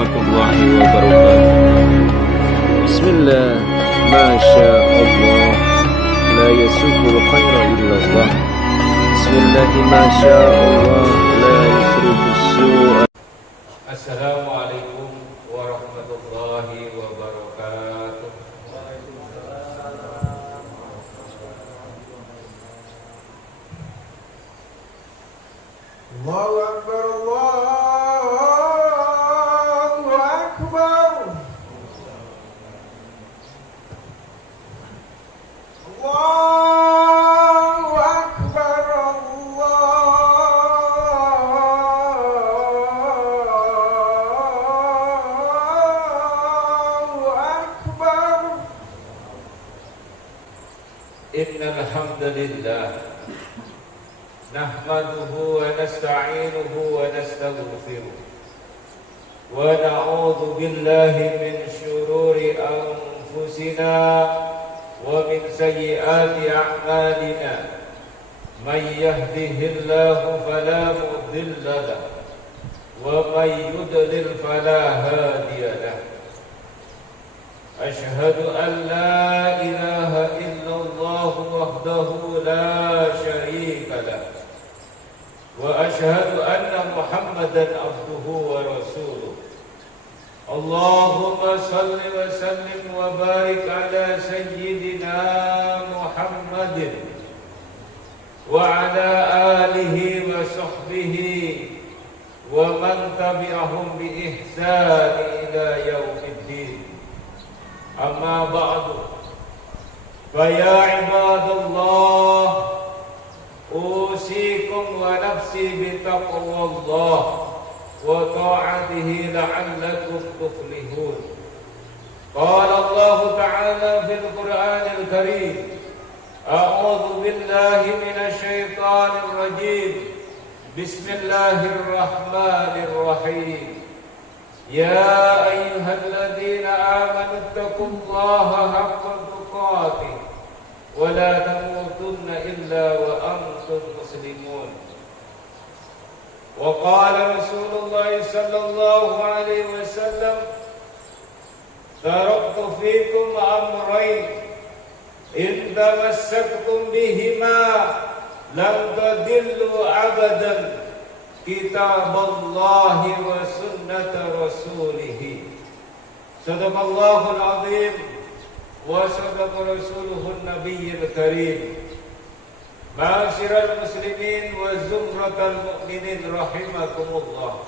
warahmatullahi wabarakatuh. Bismillah, Masya Allah, la yasukul khaira illallah. Bismillah, Masya Allah, la yusrifu su'a. Assalamualaikum warahmatullahi wabarakatuh. Allahu Akbar, Allahu Akbar. Allahu Akbar, Allahu Akbar. Innal hamdalillah nahmaduhu wa nasta'inuhu wa nastaghfiruh wa na'udzu billahi min shururi anfusina wa min sayyiati a'malina. Man yahdihillahu fala mudilla lahu wa man yudlil fala hadiya lahu. Ashhadu an la ilaha illallah wahdahu la syarika lahu wa ashhadu anna Muhammadan abduhu wa rasuluh. Allahumma salli wa sallim wa barik ala sayyidina Muhammadin wa ala alihi wa sahbihi wa man tabi'ahum bi ihsani ila yaumiddin. Amma ba'du, fa ya ibadallah, usikum wa nafsi bitaqwallah wa ta'atihi la'allakum tuflihun. Qala Allah ta'ala fil Qur'anil Karim, a'udzu billahi minasy syaithanir rajim. Bismillahirrahmanirrahim. Ya ayyuhalladzina amanu taqullaha haqqa tuqatih wa la tamutunna illa wa antum muslimun. Wa qala Rasulullah sallallahu alaihi wasallam, taraktu fikum amrayn in tamassaktum bihima lam tadillu abadan, kitaballahi wa sunnata rasulih. Sadaqallahul azim wa sadaqa rasuluhun nabiyyil karim. Ma'asyiral muslimin wa zumratal mu'minin rahimakumullah.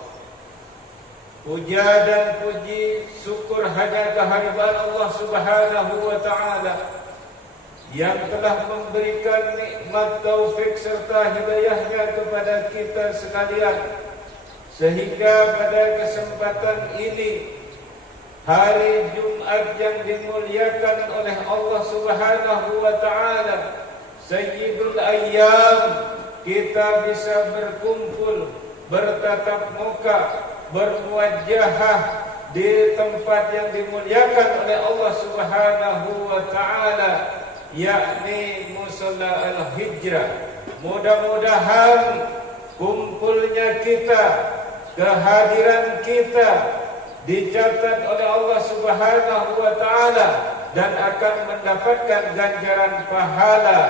Puja dan puji syukur hanya kehadiran Allah Subhanahu wa taala yang telah memberikan nikmat taufik serta hidayahnya kepada kita sekalian, sehingga pada kesempatan ini, hari Jumat yang dimuliakan oleh Allah Subhanahu wa taala, Sayyidul Ayyam, kita bisa berkumpul, bertatap muka, bermuajahah di tempat yang dimuliakan oleh Allah Subhanahu wa taala, yakni Musalla Al-Hijrah. Mudah-mudahan kumpulnya kita, kehadiran kita dicatat oleh Allah Subhanahu wa taala dan akan mendapatkan ganjaran pahala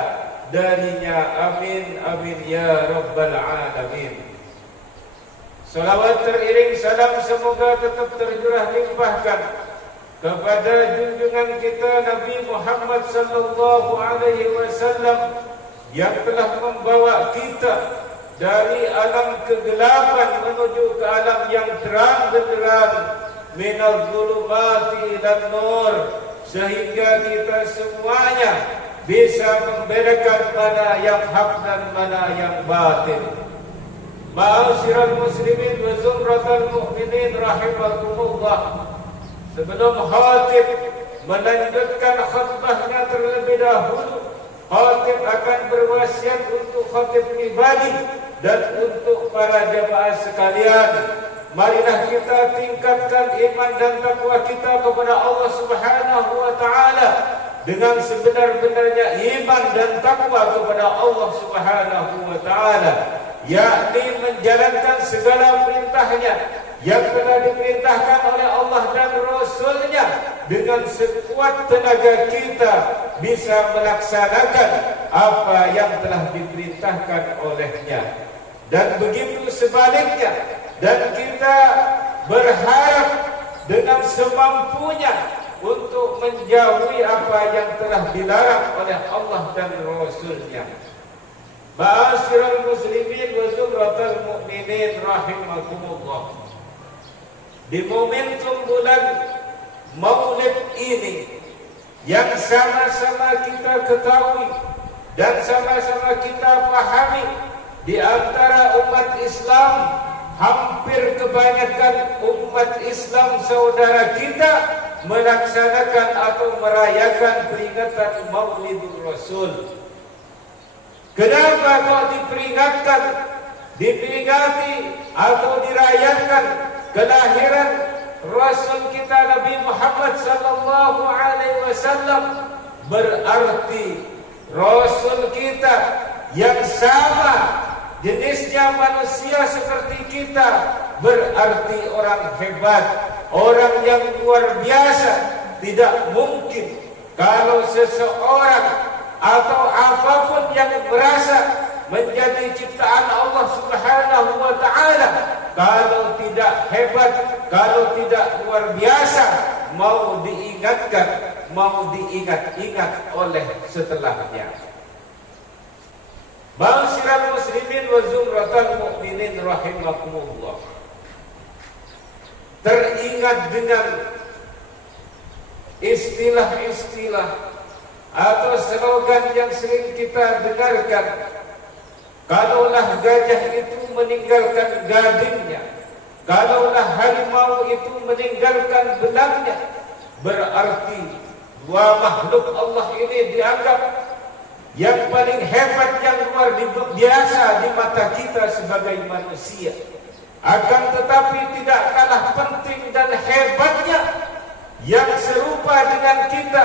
darinya. Amin amin ya rabbal alamin. Salawat teriring salam semoga tetap tercurah limpahkan kepada junjungan kita Nabi Muhammad sallallahu alaihi wasallam yang telah membawa kita dari alam kegelapan menuju ke alam yang terang benderang, minadz zulumati ilan nur, sehingga kita semuanya bisa membedakan mana yang hak dan mana yang batil. Ma'asyiral muslimin wa zumratal mu'minin rahimakumullah. Sebelum khatib melanjutkan khutbahnya terlebih dahulu, khatib akan berwasiat untuk khatib pribadi dan untuk para jemaah sekalian. Marilah kita tingkatkan iman dan takwa kita kepada Allah Subhanahu wa taala dengan sebenar-benarnya iman dan takwa kepada Allah Subhanahu wa taala, yakni menjalankan segala perintahnya yang telah diperintahkan oleh dengan sekuat tenaga kita bisa melaksanakan apa yang telah diperintahkan olehnya. Dan begitu sebaliknya, dan kita berharap dengan semampunya untuk menjauhi apa yang telah dilarang oleh Allah dan Rasulnya. Ma'asyiral muslimin wa zumratal mu'minin rahimakumullah. Di momentum bulan Maulid ini yang sama-sama kita ketahui dan sama-sama kita pahami, di antara umat Islam, hampir kebanyakan umat Islam saudara kita melaksanakan atau merayakan peringatan Maulidur Rasul. Kenapa kok diperingati atau dirayakan kelahiran Rasul kita Nabi Muhammad sallallahu alaihi wasallam? Berarti Rasul kita yang sama jenisnya manusia seperti kita, berarti orang hebat, orang yang luar biasa. Tidak mungkin kalau seseorang atau apapun yang merasa menjadi ciptaan Allah Subhanahu wa taala, kalau tidak hebat, kalau tidak luar biasa, mau diingatkan, mau diingat-ingat oleh setelahnya. Ma'asyiral muslimin wa zumratal mu'minin rahimakumullah. Teringat dengan istilah-istilah atau slogan yang sering kita dengarkan. Kalaulah gajah itu meninggalkan gadingnya, kalaulah harimau itu meninggalkan benangnya, berarti dua makhluk Allah ini dianggap yang paling hebat, yang luar biasa di mata kita sebagai manusia. Akan tetapi tidak kalah penting dan hebatnya yang serupa dengan kita,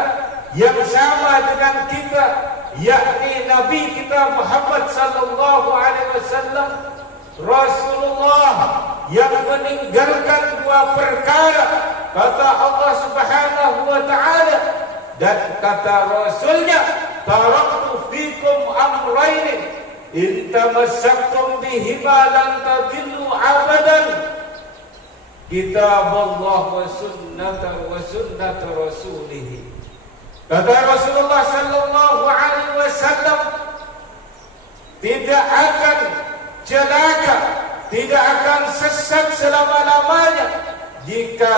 yang sama dengan kita, yakni Nabi kita Muhammad sallallahu alaihi wasallam, Rasulullah yang meninggalkan dua perkara, kata Allah Subhanahu wa taala dan kata Rasulnya, taraktu fikum amrayn in tamassaktum bihima lan tadillu abadan, kitab Allah wa sunnat rasulih. Kata Rasulullah sallallahu alaihi wasallam, tidak akan celaka, tidak akan sesat selama-lamanya jika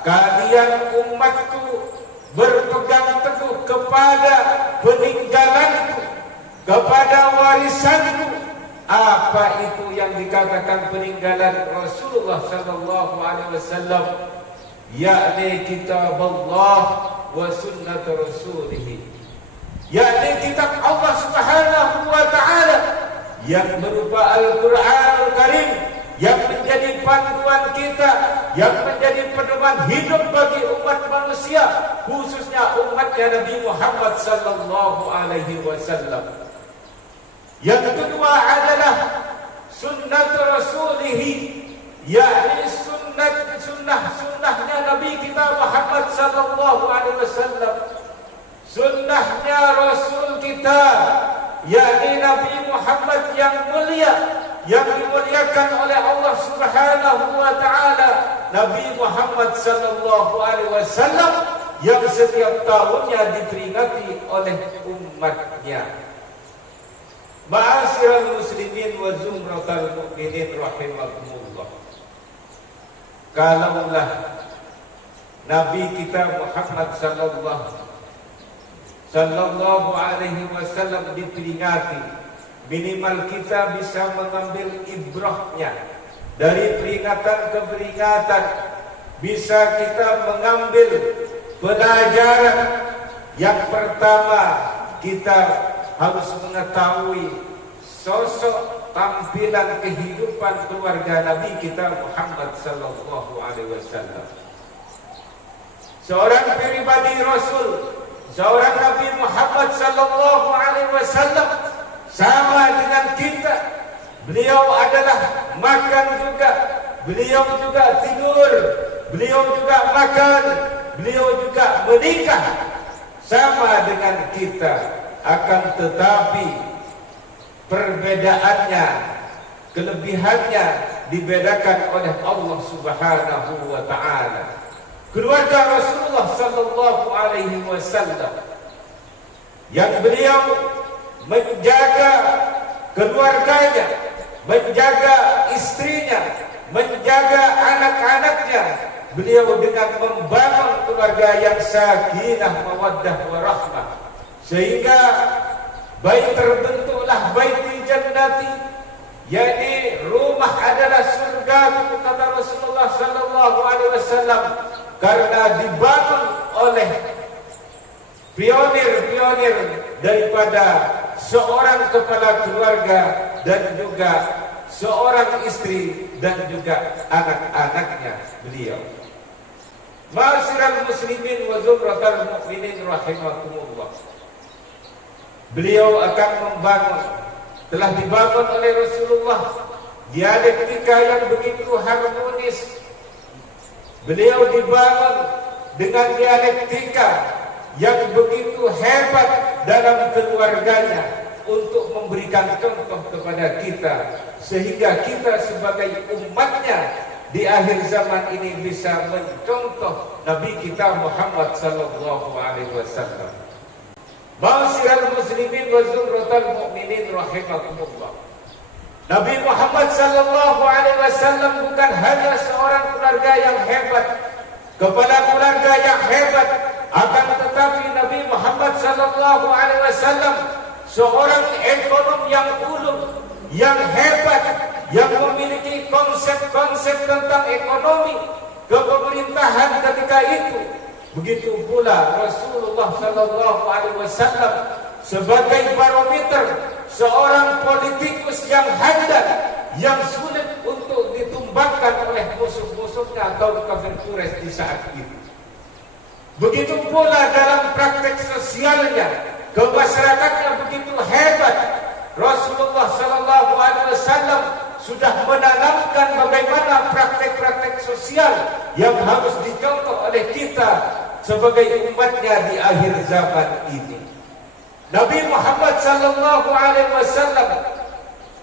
kalian umatku berpegang teguh kepada peninggalanku, kepada warisanku. Apa itu yang dikatakan peninggalan Rasulullah sallallahu alaihi wasallam? Yakni kitab Allah wa sunnat rasulih, yakni kitab Allah Subhanahu wa taala yang berupa Al-Qur'anul Karim, yang menjadi panduan kita, yang menjadi pedoman hidup bagi umat manusia, khususnya umatnya Nabi Muhammad sallallahu alaihi wasallam. Yang kedua adalah sunnat rasulih, yakni sunnahnya Nabi kita Muhammad sallallahu alaihi wasallam, sunnahnya Rasul kita, yakni Nabi Muhammad yang mulia, yang dimuliakan oleh Allah Subhanahu wa taala, Nabi Muhammad sallallahu alaihi wasallam yang setiap tahunnya diperingati oleh umatnya. Ma'asyiral muslimin wa zumratal mu'minin rahimakumullah. Kalaulah Nabi kita Muhammad sallallahu alaihi wasallam diperingati, minimal kita bisa mengambil ibrahnya dari peringatan ke peringatan, bisa kita mengambil pelajaran. Yang pertama, kita harus mengetahui sosok tampilan kehidupan keluarga Nabi kita Muhammad sallallahu alaihi wasallam. Seorang pribadi Rasul, seorang Nabi Muhammad sallallahu alaihi wasallam sama dengan kita. Beliau adalah makan juga, beliau juga tidur, beliau juga makan, beliau juga menikah sama dengan kita, akan tetapi perbedaannya, kelebihannya dibedakan oleh Allah Subhanahu wa taala. Keluarga Rasulullah sallallahu alaihi wasallam yang beliau menjaga keluarganya, menjaga istrinya, menjaga anak-anaknya, beliau dengan membangun keluarga yang sakinah, mawaddah, warahmah, sehingga terbentuklah baitul jannati, yakni rumah adalah surga, kata Rasulullah sallallahu alaihi wasallam, karena dibangun oleh pionir-pionir daripada seorang kepala keluarga dan juga seorang istri dan juga anak-anaknya beliau. Ma'asyiral muslimin wa zumratal mu'minin rahimakumullah. Beliau akan membangun, telah dibangun oleh Rasulullah, dialektika yang begitu harmonis. Beliau dibangun dengan dialektika yang begitu hebat dalam keluarganya untuk memberikan contoh kepada kita, sehingga kita sebagai umatnya di akhir zaman ini bisa mencontoh Nabi kita Muhammad sallallahu alaihi wasallam. Ma'asyiral muslimin wa zumratal mu'minin rahimakumullah. Nabi Muhammad sallallahu alaihi wasallam bukan hanya seorang keluarga yang hebat, kepala keluarga yang hebat, akan tetapi Nabi Muhammad sallallahu alaihi wasallam seorang ekonom yang ulum, yang hebat, yang memiliki konsep-konsep tentang ekonomi kepemerintahan ketika itu. Begitu pula Rasulullah sallallahu alaihi wasallam sebagai barometer, seorang politikus yang handal, yang sulit untuk ditumbangkan oleh musuh-musuhnya atau kafir Quraisy di saat itu. Begitu pula dalam praktek sosialnya, kemasyarakatnya begitu hebat. Rasulullah sallallahu alaihi wasallam sudah menanamkan bagaimana praktek-praktek sosial yang harus dicontoh oleh kita sebagai umatnya di akhir zaman ini. Nabi Muhammad sallallahu alaihi wasallam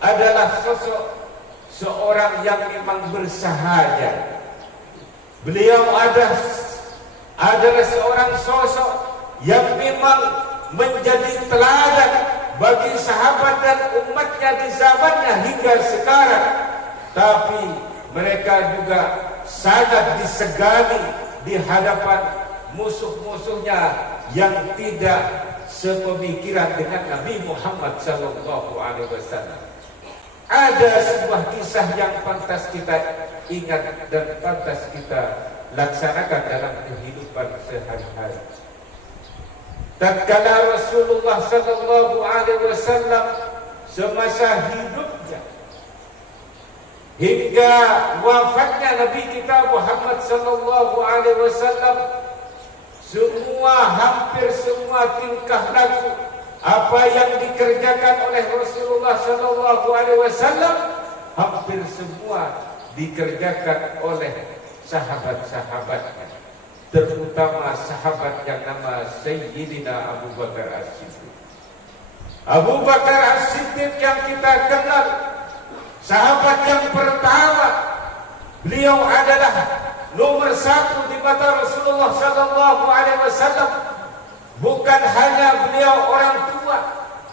adalah sosok seorang yang memang bersahaja. Beliau adalah seorang sosok yang memang menjadi teladan bagi sahabat dan umatnya di zamannya hingga sekarang. Tapi mereka juga sangat disegani di hadapan musuh-musuhnya yang tidak sepemikiran dengan Nabi Muhammad sallallahu alaihi wasallam. Ada sebuah kisah yang pantas kita ingat dan pantas kita laksanakan dalam kehidupan sehari-hari. Tatkala Rasulullah sallallahu alaihi wasallam semasa hidupnya hingga wafatnya Nabi kita Muhammad sallallahu alaihi wasallam, hampir semua tingkah laku apa yang dikerjakan oleh Rasulullah sallallahu alaihi wasallam hampir semua dikerjakan oleh sahabat-sahabatnya, terutama sahabat yang nama Sayyidina Abu Bakar As-Siddiq. Abu Bakar As-Siddiq yang kita kenal, sahabat yang pertama, beliau adalah nomor satu di mata Rasulullah sallallahu alaihi wasallam. Bukan hanya beliau orang tua,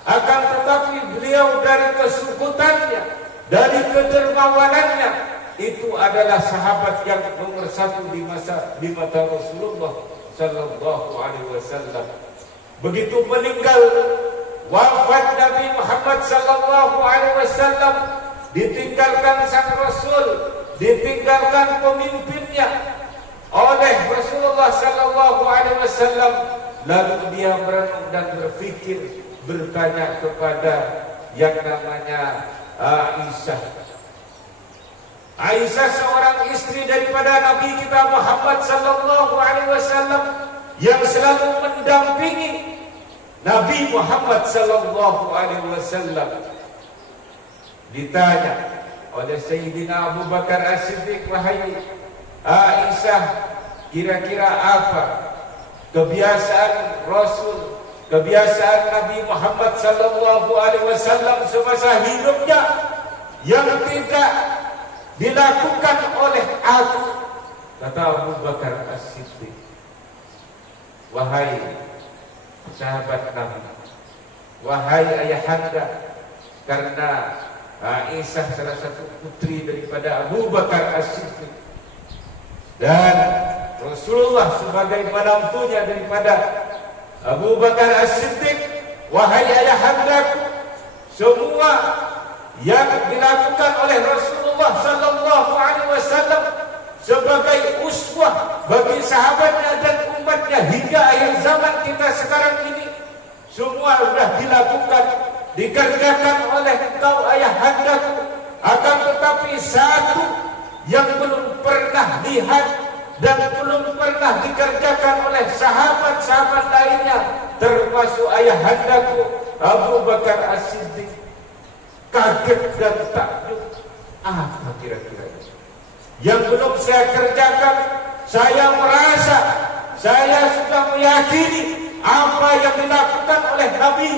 akan tetapi beliau dari kesukutannya, dari kedermawanannya, itu adalah sahabat yang nomor satu di mata Rasulullah sallallahu alaihi wasallam. Begitu meninggal wafat Nabi Muhammad sallallahu alaihi wasallam, ditinggalkan sang Rasul, ditinggalkan pemimpinnya oleh Rasulullah sallallahu alaihi wasallam. Lalu dia merenung dan berpikir, bertanya kepada yang namanya Aisyah. Aisyah seorang istri daripada Nabi kita Muhammad sallallahu alaihi wasallam yang selalu mendampingi Nabi Muhammad sallallahu alaihi wasallam. Ditanya oleh Sayyidina Abu Bakar As-Siddiq, wahai Aisyah, kira-kira apa kebiasaan Rasul, kebiasaan Nabi Muhammad sallallahu alaihi wasallam semasa hidupnya yang tidak dilakukan oleh aku? Kata Abu Bakar As-Siddiq, wahai sahabat Nabi, wahai ayahanda, karena Aisyah salah satu putri daripada Abu Bakar As-Siddiq dan Rasulullah sebagai menantunya daripada Abu Bakar As-Siddiq, wahai ayahandaku, semua yang dilakukan oleh Rasulullah sallallahu alaihi wasallam sebagai uswah bagi sahabatnya dan umatnya hingga akhir zaman kita sekarang ini, semua sudah dilakukan, dikerjakan oleh engkau ayahandaku. Akan tetapi satu yang belum pernah lihat dan belum pernah dikerjakan oleh sahabat-sahabat lainnya, termasuk ayahandaku Abu Bakar As-Siddiq. Kaget dan takjub, apa kira-kira yang belum saya kerjakan? Saya merasa saya sudah meyakini apa yang dilakukan oleh Nabi,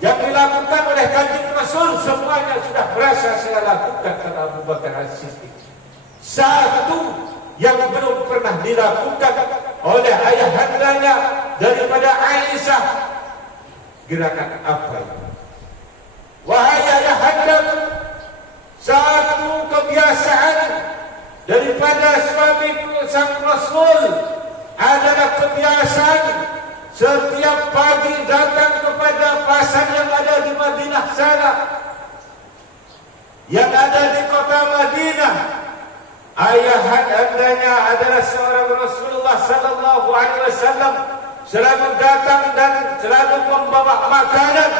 yang dilakukan oleh Kanjeng Rasul, semuanya sudah merasa saya lakukan, kata Abu Bakar As-Siddiq. Satu yang belum pernah dilakukan oleh ayahandanya daripada Aisyah, gerakan apa itu? Wahai ayahandaku, satu kebiasaan daripada suamiku sang Rasul adalah kebiasaan setiap pagi datang kepada pasar yang ada di Madinah sana, yang ada di kota Madinah. Ayahandanya adalah seorang Rasulullah sallallahu alaihi wasallam, selalu datang dan selalu membawa makanan,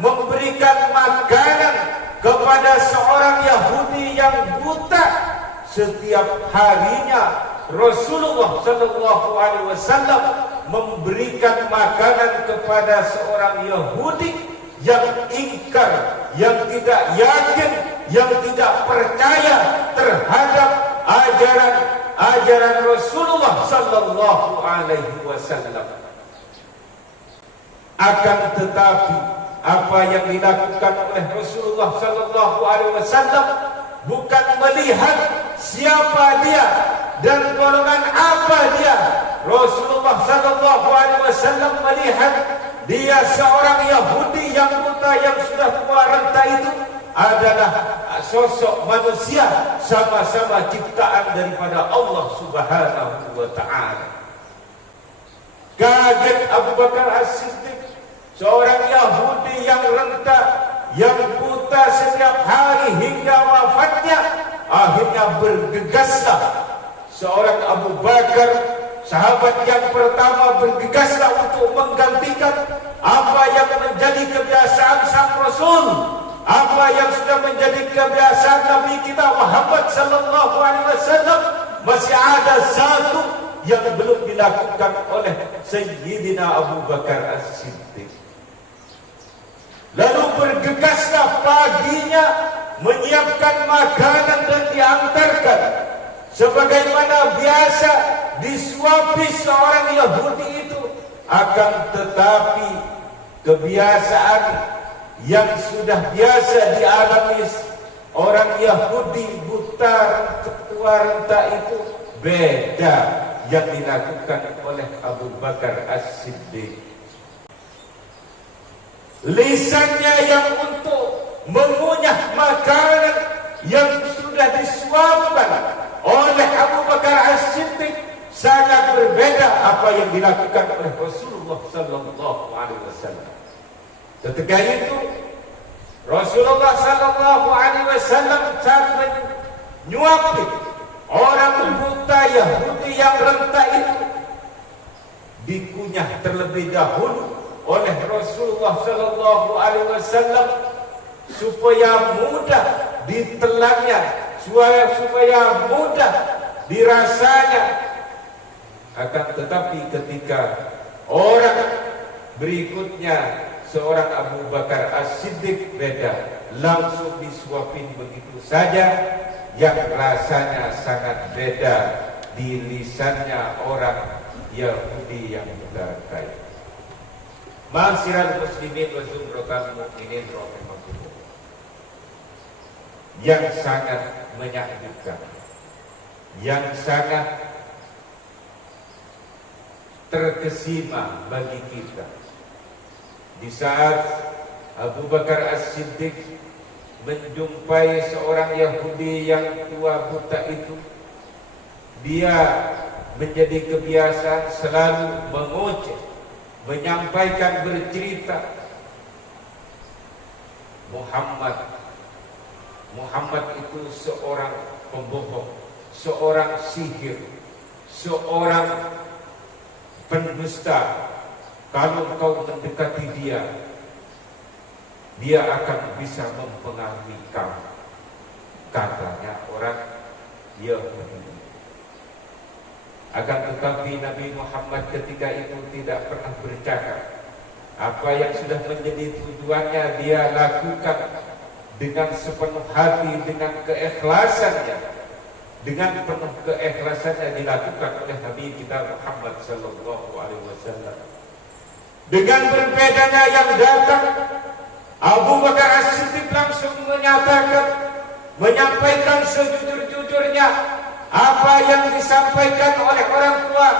memberikan makanan kepada seorang Yahudi yang buta. Setiap harinya Rasulullah sallallahu alaihi wasallam memberikan makanan kepada seorang Yahudi yang ingkar, yang tidak yakin, yang tidak percaya terhadap ajaran Rasulullah sallallahu alaihi wasallam. Akan tetapi apa yang dilakukan oleh Rasulullah sallallahu alaihi wasallam bukan melihat siapa dia dan golongan apa dia. Rasulullah sallallahu alaihi wasallam melihat dia seorang Yahudi yang buta, yang sudah tua renta, itu adalah sosok manusia, sama-sama ciptaan daripada Allah Subhanahu wa taala. Kaget Abu Bakar As-Siddiq, seorang Yahudi yang renta, yang buta setiap hari hingga wafatnya. Akhirnya bergegaslah seorang Abu Bakar, sahabat yang pertama, bergegaslah untuk menggantikan apa yang menjadi kebiasaan sang Rasul, apa yang sudah menjadi kebiasaan Nabi kita Muhammad sallallahu alaihi wasallam. Masih ada satu yang belum dilakukan oleh Sayyidina Abu Bakar As-Siddiq. Lalu bergegaslah paginya menyiapkan makanan dan diantarkan, sebagaimana biasa disuapi seorang Yahudi itu. Akan tetapi kebiasaan yang sudah biasa dialami orang Yahudi buta, tua renta itu beda yang dilakukan oleh Abu Bakar As-Siddiq. Lisannya yang untuk mengunyah makanan yang sudah disuapkan oleh Abu Bakar As-Siddiq sangat berbeda apa yang dilakukan oleh Rasulullah sallallahu alaihi wasallam. Ketika itu Rasulullah sallallahu alaihi wasallam saat menyuapi orang buta Yahudi yang renta itu, dikunyah terlebih dahulu oleh Rasulullah sallallahu alaihi wasallam supaya mudah ditelannya, supaya mudah dirasanya. Akan tetapi ketika orang berikutnya, seorang Abu Bakar As-Siddiq beda, langsung disuapin begitu saja, yang rasanya sangat beda di lisannya orang Yahudi yang berkait. Ma'asyiral muslimin wa zumratal mu'minin rahimakumullah. Yang sangat menyakitkan, yang sangat terkesima bagi kita di saat Abu Bakar As-Siddiq menjumpai seorang Yahudi yang tua buta itu. Dia menjadi kebiasaan selalu mengoceh, menyampaikan, bercerita Muhammad itu seorang pembohong, seorang sihir, seorang pendusta. Kalau kau mendekati dia akan bisa mempengaruhi kamu, katanya orang Yahudi. Akan tetapi Nabi Muhammad ketika itu tidak pernah bercakap. Apa yang sudah menjadi tujuannya dia lakukan dengan sepenuh hati, dengan keikhlasannya. Dengan penuh keikhlasannya dilakukan oleh Nabi kita Muhammad sallallahu alaihi wasallam. Dengan berbedanya yang datang, Abu Bakar As-Siddiq langsung menyampaikan sejujur-jujurnya. Apa yang disampaikan oleh orang tua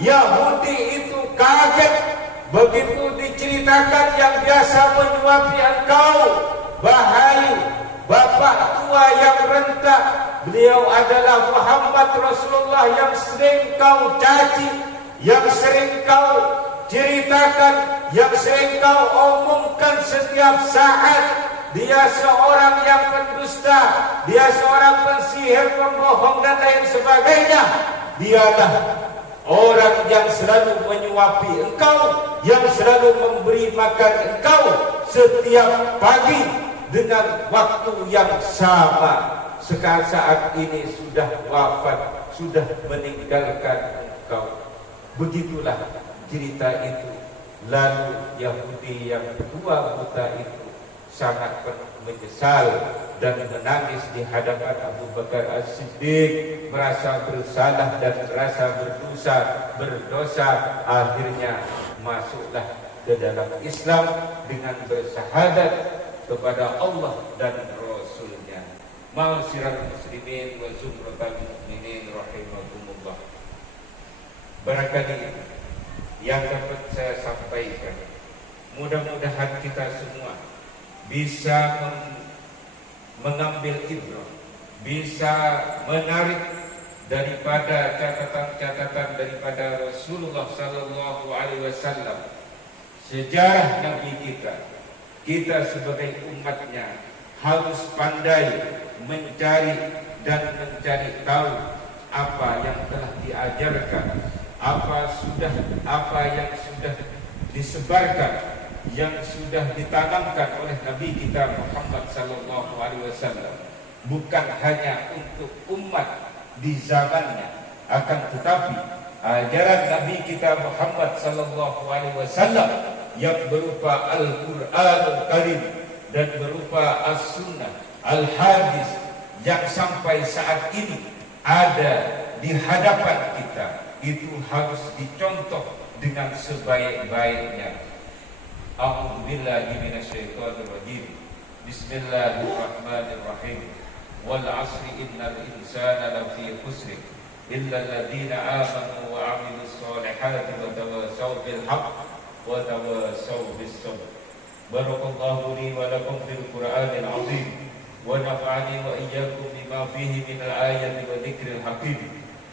Yahudi itu kaget begitu diceritakan yang biasa menyuapi engkau, wahai bapak tua yang renta. Beliau adalah Muhammad Rasulullah yang sering kau caci, yang sering kau ceritakan, yang sering kau omongkan setiap saat. Dia seorang yang pendusta, dia seorang pensihir, pembohong dan lain sebagainya. Dialah orang yang selalu menyuapi engkau, yang selalu memberi makan engkau setiap pagi dengan waktu yang sama. Sekarang saat ini sudah wafat, sudah meninggalkan engkau. Begitulah cerita itu. Lalu Yahudi yang tua buta itu sangat menyesal dan menangis di hadapan Abu Bakar As-Siddiq, merasa bersalah dan merasa berdosa. Akhirnya masuklah ke dalam Islam dengan bersyahadat kepada Allah dan Rasulnya. Ma'asyiral muslimin wa zumratal mu'minin rahimakumullah. Barangkali yang dapat saya sampaikan, mudah-mudahan kita semua bisa mengambil ibrah, bisa menarik daripada catatan-catatan daripada Rasulullah sallallahu alaihi wasallam, sejarah Nabi kita. Kita sebagai umatnya harus pandai mencari tahu apa yang telah diajarkan, apa yang sudah disebarkan, yang sudah ditanamkan oleh Nabi kita Muhammad sallallahu alaihi wasallam, bukan hanya untuk umat di zamannya, akan tetapi ajaran Nabi kita Muhammad sallallahu alaihi wasallam yang berupa Al-Qur'anul Karim dan berupa As-Sunnah Al-Hadis yang sampai saat ini ada di hadapan kita, itu harus dicontoh dengan sebaik-baiknya. A'udzu billahi minasyaitonir rajim. Bismillahirrahmanirrahim. Wal 'asri innal insana lafi khusr illa alladziina aamanu wa 'amilus shalihati wa tawassaw bil haqq wa tawassaw bis sabr. Barakallahu li wa lakum fil Qur'anil 'azim wa nafa'ani wa iyyakum bima fihi minal ayati wa dzikril hakim.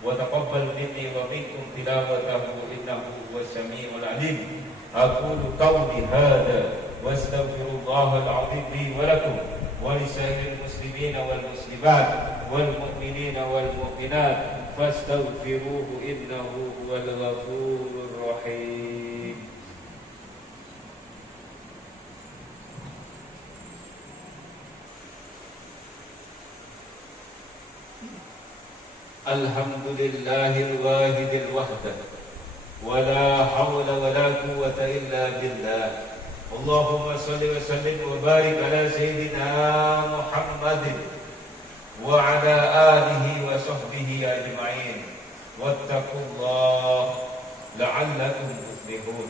Wa taqabbal minni wa minkum tilawatahu innahu huwas samii'ul 'aliim. Aqulu qawli hadza wa astaghfirullahal 'azim li wa lakum wa lisa'iril muslimina wal muslimat wal mu'minina wal mu'minat fastaghfiruhu innahu huwal ghafurur rahim. Alhamdulillahil wahidil wahdah, wala hawla wala quwwata illa billah. Allahumma salli wa sallim wa barik ala sayyidina Muhammadin wa ala alihi wa sahbihi ajma'in. واتقوا الله لعلكم تفلحون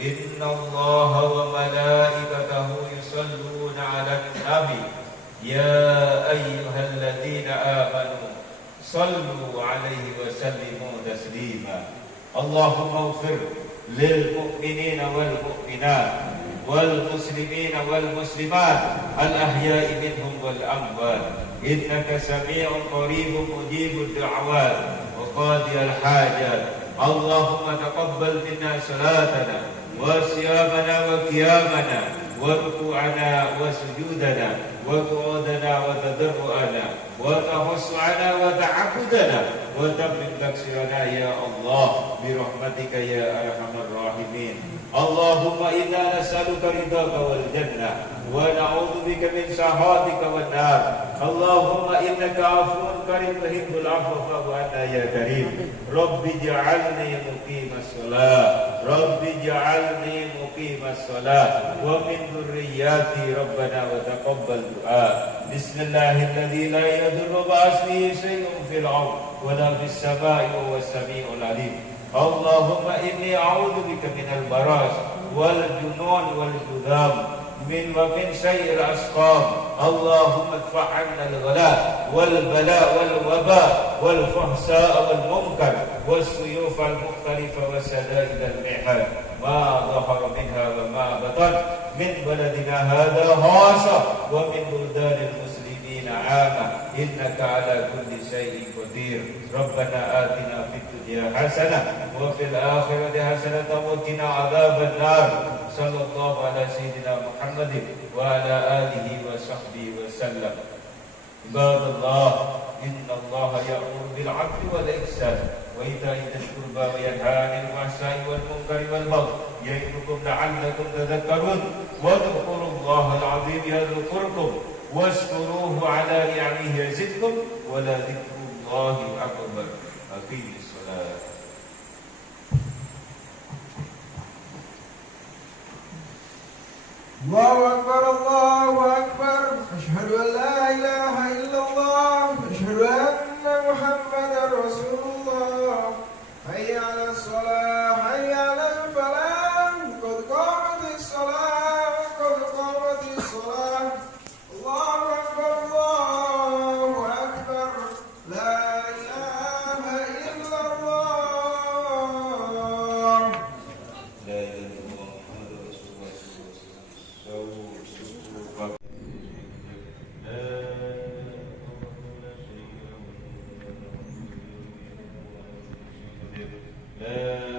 إن الله وملائكته يصلون على النبي يا أيها الذين آمنوا صلوا عليه وسلموا تسليما اللهم اغفر للمؤمنين والمؤمنات والمسلمين والمسلمات الأحياء منهم والأموات إنك سميع قريب مجيب الدعوات وقاضي الحاجات اللهم تقبل منا صلاتنا وصيامنا وقيامنا وركوعنا وسجودنا وقعودنا وتضرعنا وتخشعنا وتعبدنا وتمم تقصيرنا يا الله برحمتك يا أرحم الراحمين اللهم إنا نسألك رضاك والجنة ونعوذ بك من سخطك والنار اللهم إنك عفو كريم تحب العفو فاعف عنا يا كريم رب اجعلني مقيم الصلاة رب اجعلني مقيم الصلاة ومن ذرياتي ربنا وتقبل دعاء بسم الله الذي لا يضر مع اسمه شيء في الأرض ولا في السماء وهو السميع العليم اللهم إني أعوذ بك من البراس والجنون والجذام ومن سيء الأسقام اللهم ادفع عنا الغلاء والبلاء والوباء والفحشاء والمنكر والسيوف المختلفة وشدائد المحن ما ظهر منها وما بطن من بلدنا هذا خاصة ومن بلدان المسلمين عامة إنك على كل شيء قدير ربنا آتنا في الدنيا حسنة وفي الآخرة حسنة وقنا عذاب النار صلى الله على سيدنا محمد وعلى آله وصحبه وسلم عباد الله إن الله يأمر بالعدل والإحسان وإيتاء ذي القربى وينهى عن الفحشاء والمنكر والبغي يعظكم لعلكم تذكرون واذكروا الله العظيم يذكركم واشكروه على نعمه يزدكم ولذكر الله أكبر أقيم الصلاة الله أكبر الله أكبر أشهد أن لا إله إلا الله أشهد أن محمدا رسول الله حي على الصلاة حي على الفلاح قد قامت الصلاة قد قامت الصلاة الله أكبر الله أكبر لا إله إلا الله لا إله إلا الله محمد رسول الله صلى الله عليه وسلم لا